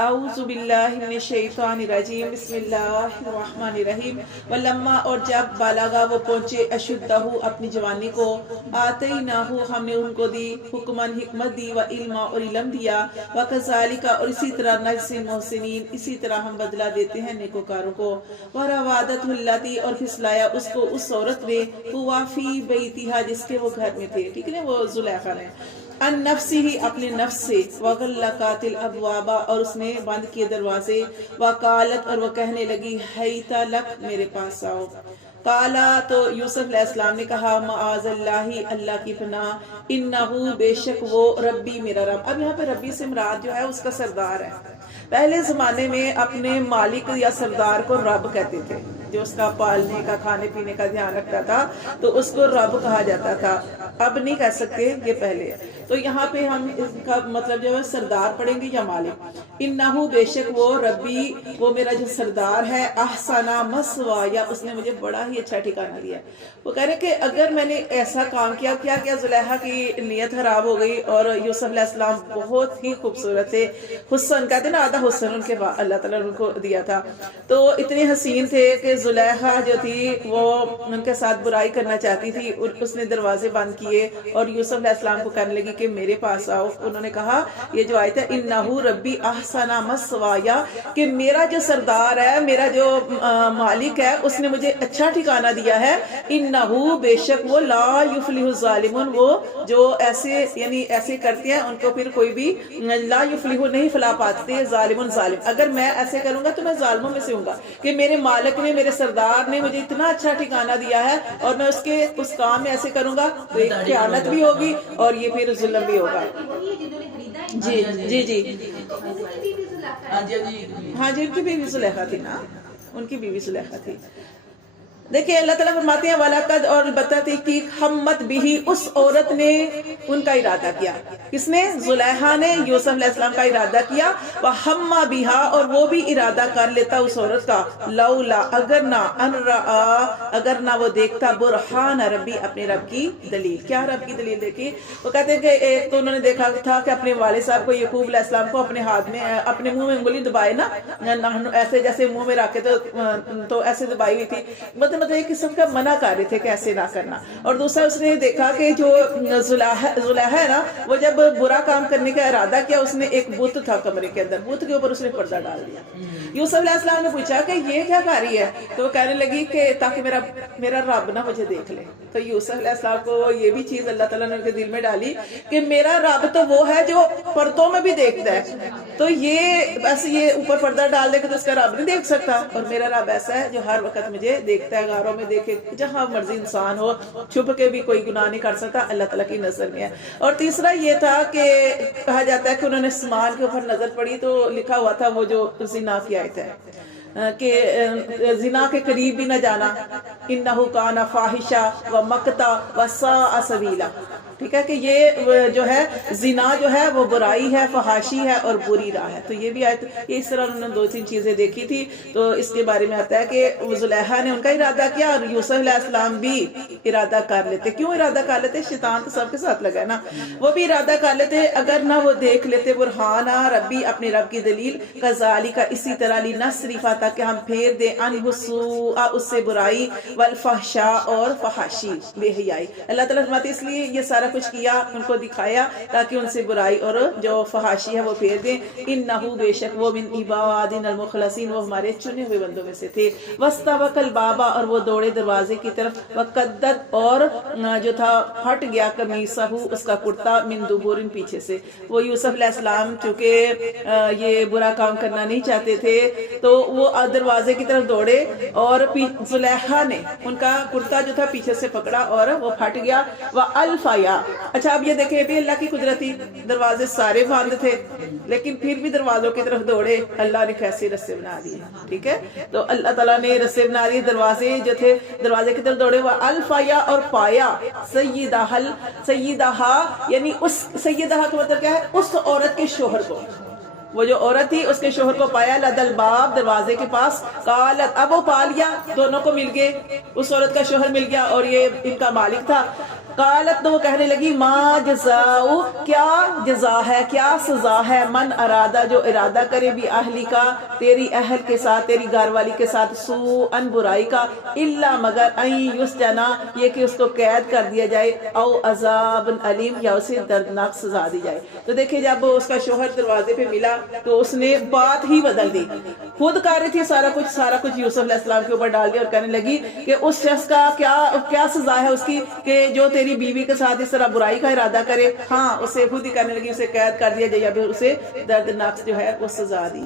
اعوذ باللہ من الشیطان الرجیم بسم اللہ الرحمن الرحیم ولما اور جب بالاغا وہ پہنچے اشدہ اپنی جوانی کو آتیناہ ہم نے ان کو دی حکمن حکمت دی و علما اور علم دیا وکذالک اور اسی طرح نجزی المحسنین اسی طرح ہم بدلہ دیتے ہیں نیکوکاروں کو وراودت اللاتی اور پھسلایا اس کو اس عورت نے ہوا فی بیتہا جس کے وہ گھر میں تھے ٹھیک ہے نا وہ زلیخا نے ان نفسی ہی اپنے نفس سے وغلقات الابواب اور اس نے بند کیے دروازے وقالت اور وہ کہنے لگی حیت لک میرے پاس آؤ قالا تو یوسف علیہ السلام نے کہا معاذ اللہ اللہ کی پناہ انہو بے شک وہ ربی میرا رب. اب یہاں پہ ربی سے مراد جو ہے اس کا سردار ہے. پہلے زمانے میں اپنے مالک یا سردار کو رب کہتے تھے جو اس کا پالنے کا کھانے پینے کا دھیان رکھتا تھا تو اس کو رب کہا جاتا تھا. اب نہیں کہہ سکتے یہ پہلے. تو یہاں پہ ہم اس کا مطلب جو ہے سردار پڑھیں گے یا مالک. انہو بے شک وہ ربی وہ میرا جو سردار ہے احسنا مثوایا اس نے مجھے بڑا ہی اچھا ٹھکانہ دیا. وہ کہہ رہے کہ اگر میں نے ایسا کام کیا زلیخا کی نیت خراب ہو گئی اور یوسف علیہ السلام بہت ہی خوبصورت تھے. حسن کہتے ہیں نا آدھا حسن ان کے اللہ تعالیٰ نے ان کو دیا تھا. تو اتنے حسین تھے کہ زلیخا جو تھی وہ ان کے ساتھ برائی کرنا چاہتی تھی. اس نے دروازے بند کیے اور یوسف علیہ السلام کو کہنے لگی کہ میرے پاس آؤ. انہوں نے کہا یہ جو آیت ہے انہو ربی احسنا مثوایا کہ میرا جو سردار ہے میرا جو مالک ہے اس نے مجھے اچھا ٹھکانہ دیا ہے. انہو بے شک وہ لا یفلح الظالمون وہ جو ایسے یعنی ایسے کرتے ہیں ان کو پھر کوئی بھی لا یفلح نہیں فلاح پاتے ظالمون ظالم. اگر میں ایسے کروں گا تو میں ظالموں میں سے ہوں گا کہ میرے مالک نے میرے سردار نے مجھے اتنا اچھا ٹھکانہ دیا ہے اور میں اس کام میں ایسے کروں گا تو ایک خیانت بھی ہوگی اور یہ پھر ظلم بھی ہوگا. جی جی جی ہاں جی ان کی بیوی زلیخا تھی نا ان کی بیوی زلیخا تھی. دیکھیں اللہ تعالیٰ فرماتے ہیں وَلَقَدْ اور بتاتی کہ ہمت بھی اس عورت نے ان کا ارادہ کیا. کس نے؟ زلیخا نے یوسف علیہ السلام کا ارادہ کیا. وَحَمَّ بِهَا اور وہ بھی ارادہ کر لیتا اس عورت کا لولا اگر نہ ان رآ اگر نہ وہ دیکھتا برہان ربی اپنے رب کی دلیل. کیا رب کی دلیل دیکھی؟ وہ کہتے ہیں کہ ایک تو انہوں نے دیکھا تھا کہ اپنے والد صاحب کو یعقوب علیہ السلام کو اپنے ہاتھ میں اپنے منہ میں انگلی دبائے نا ایسے جیسے منہ میں رکھے تو ایسے دبائی ہوئی تھی. مطلب ایک قسم کا منع کر رہے تھے کہ ایسے نہ کرنا. اور دوسرا اس نے دیکھا کہ جو زلیخا ہے نا وہ جب برا کام کرنے کا ارادہ کیا اس نے ایک بت تھا کمرے کے اندر بت کے اوپر اس نے پردہ ڈال دیا. یوسف علیہ السلام نے پوچھا کہ یہ کیا کر رہی ہے تو وہ کہنے لگی کہ تاکہ میرا رب نہ مجھے دیکھ لے. تو یوسف علیہ السلام کو یہ بھی چیز اللہ تعالیٰ نے ان کے دل میں ڈالی کہ میرا رب تو وہ ہے جو پردوں میں بھی دیکھتا ہے. تو یہ بس یہ اوپر پردہ ڈال دے کہ تو اس کا رب نہیں دیکھ سکتا اور میرا رب ایسا ہے جو ہر وقت مجھے دیکھتا ہے غاروں میں دیکھے جہاں مرضی انسان ہو چھپ کے بھی کوئی گناہ نہیں کر سکتا اللہ تعالیٰ کی نظر میں ہے. اور تیسرا یہ تھا کہ کہا جاتا ہے کہ انہوں نے سامان کے اوپر نظر پڑی تو لکھا ہوا تھا وہ جو زنا کی آیت ہے کہ زنا کے قریب بھی نہ جانا انہو کان فاحشہ و مقتا و ساء سبیلا. ٹھیک ہے کہ یہ جو ہے زنا جو ہے وہ برائی ہے فحاشی ہے اور بری راہ ہے. تو یہ بھی آیت اس طرح انہوں نے 2-3 چیزیں دیکھی تھی. تو اس کے بارے میں آتا ہے کہ زلیخا نے ان کا ارادہ کیا اور یوسف علیہ السلام بھی ارادہ کر لیتے. کیوں ارادہ کر لیتے؟ شیطان تو سب کے ساتھ لگا ہے نا. وہ بھی ارادہ کر لیتے اگر نہ وہ دیکھ لیتے برہانہ ربی اپنے رب کی دلیل کذالک اسی طرح لنصرف تاکہ ہم پھیر دیں عنہ السوء اس سے برائی والفحشاء اور فحاشی بے حیائی. اللہ تعالیٰ فرماتے اس لیے یہ سارا کچھ کیا ان کو دکھایا تاکہ ان سے برائی اور جو فحاشی ہے وہ پھیر دیں. انہو بے شک وہ من عبادنا المخلصین وہ ہمارے چنے ہوئے بندوں میں سے تھے. واستبق الباب اور وہ دوڑے دروازے کی طرف. وقدت اور جو تھا پھٹ گیا قمیصہ اس کا کرتا من دبور پیچھے سے. وہ یوسف علیہ السلام چونکہ یہ برا کام کرنا نہیں چاہتے تھے تو وہ دروازے کی طرف دوڑے اور زلیخا نے ان کا کرتا جو تھا پیچھے سے پکڑا اور وہ پھٹ گیا. وَأَلْفَيَا اچھا اب یہ دیکھیں بھی اللہ کی قدرتی دروازے سارے بند تھے لیکن پھر بھی دروازوں کی طرف دوڑے. اللہ نے کیسے رستے بنا دیے. ٹھیک ہے تو اللہ تعالیٰ نے رستے بنا دیے. دروازے جو تھے دروازے کی طرف دوڑے. وَأَلْفَيَا اور پایا سیدہا یعنی اس سیدہا کا مطلب کیا ہے اس عورت کے شوہر کو. وہ جو عورت تھی اس کے شوہر کو پایا لدل باب دروازے کے پاس. قالت اب وہ پا لیا دونوں کو مل گئے. اس عورت کا شوہر مل گیا اور یہ ان کا مالک تھا. قالت تو وہ کہنے لگی ما جزاؤ کیا جزا ہے کیا سزا ہے من ارادہ جو ارادہ کرے بھی اہلی کا تیری اہل کے ساتھ تیری گھر والی کے ساتھ سوء ان برائی کا الا مگر ان یسجنا یہ کہ اس کو قید کر دیا جائے او عذاب علیم یا اسے دردناک سزا دی جائے. تو دیکھیں جب اس کا شوہر دروازے پہ ملا تو اس نے بات ہی بدل دی, خود کر رہی تھی سارا کچھ یوسف علیہ السلام کے اوپر ڈال دیا اور کہنے لگی کہ اس شخص کا کیا سزا ہے اس کی کہ جو تیری بیوی کے ساتھ اس طرح برائی کا ارادہ کرے. ہاں اسے خود ہی کہنے لگی اسے قید کر دیا جائے یا پھر اسے دردناک جو ہے وہ سزا دی.